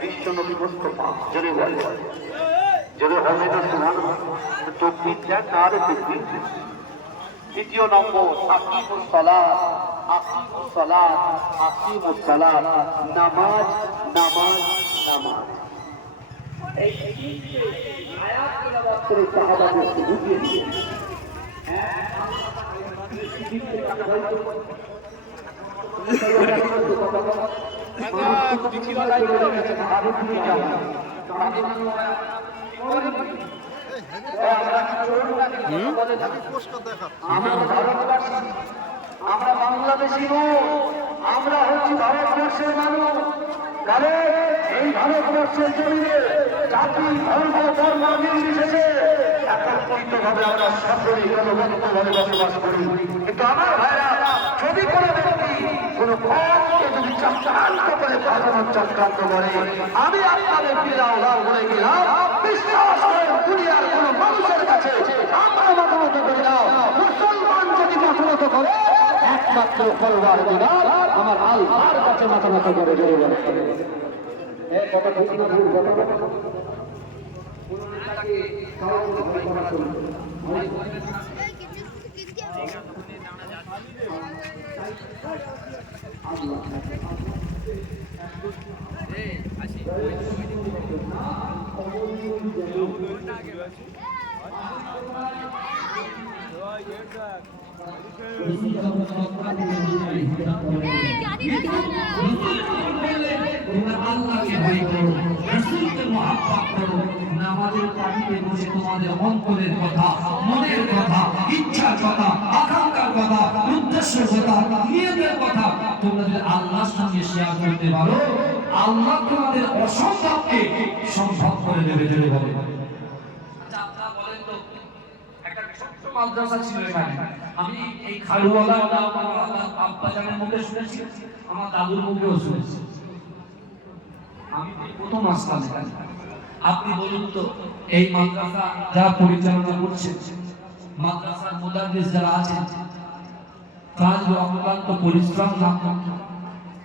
বিশ্বনবী মুস্তাফা জোরে বলে, জোরে হবে না সুবহান তো বিদ্যার নারে তকবীর। দ্বিতীয় নম্বর আকিমুস সালাত, আকিমুস সালাত, আকিমুস সালাত, নামাজ নামাজ নামাজ। এই আয়াত তেলাওয়াত করে সাহাবাদেরকে বুঝিয়ে দিয়েছেন। আমরা বাংলাদেশি আমরা হচ্ছি ভারতবর্ষের মানুষ। কারণ এই ভারতবর্ষের জমিনে জাতি ধর্ম ধর্ম নির্বিশেষে একত্রিতভাবে আমরা সকলেই গণতন্ত্রভাবে বসবাস করি। কিন্তু আমার ভাইরা যদি কোনো ব্যক্তি কোনো পথকে যদি চক্রান্ত করে পাঠানোর চক্রান্ত করে, আমি আপনাদের পিলাও লাভ হয়ে গেলাম বিশ্বাস করেন দুনিয়ার কোনো মানুষের কাছে আমরা মতামত করি না। মুসলমান যদি মতামত করে একমাত্র করবার দিন আমার আল্লাহর কাছে মতামত করে জোরে বলে। কথা ঠিক না ভুল কথা আল্লাহকে ভয় করো, রাসূলকে মহব্বত করো, নামাজের পানিতে বসে তোমাদের অন্তরের কথা, মনের কথা, ইচ্ছার কথা, আকাঙ্ক্ষার কথা, উদ্দেশ্যের কথা, নিয়তের কথা তোমরা যদি আল্লাহর সঙ্গে শেয়ার করতে পারো, আল্লাহ তোমাদের অসম্ভবকে সম্ভব করে দেবে। জোরে বলে। আচ্ছা আপনারা বলেন তো, একটা ছোট্ট মাদ্রাসা ছিল এখানে, আমি এই খালুওয়ালা আমার আব্বাজানের মুখে শুনেছি, আমার দাদুর মুখেও শুনেছি। আমি প্রথম আসলাম এখানে। আপনি বলুন তো, এই মাদ্রাসা যারা পরিচালনা করছেন, মাদ্রাসার মুদাররিস যারা আছেন, তারা যদি অক্লান্ত পরিশ্রম না করত,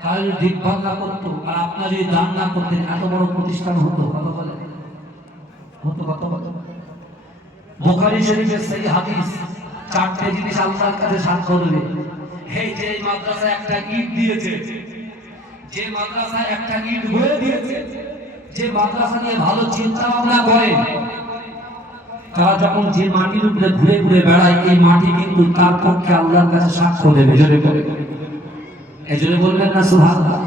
তারা যদি দেখভাল না করতো, আর আপনারা যদি দান না করতেন, এত বড় প্রতিষ্ঠান হতো? কত বলে হতো? কত বলে? বুখারী শরীফের সেই হাদিস, চারটে জিনিস আল্লাহর কাছে সাক্ষ্য দেবে। এই যে মাদ্রাসা একটা ইট দিয়েছে, যে মাদ্রাসা একটা ইট বয়ে দিয়েছে, যে মাদ্রাসা নিয়ে ভালো চিন্তা ভাবনা করে, তারা যখন যে মাটির উপরে ঘুরে ঘুরে বেড়ায়, এই মাটি কিন্তু তার পক্ষে আল্লাহর কাছে সাক্ষ্য দেবে। জোরে বলে। এই জন্য বলবেন না সুবহানাল্লাহ?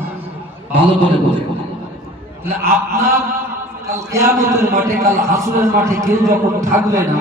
ভালো করে বলে। তাহলে আপনার কাল কিয়ামতের মাঠে, কাল হাসরের মাঠে কেউ যখন থাকবে না,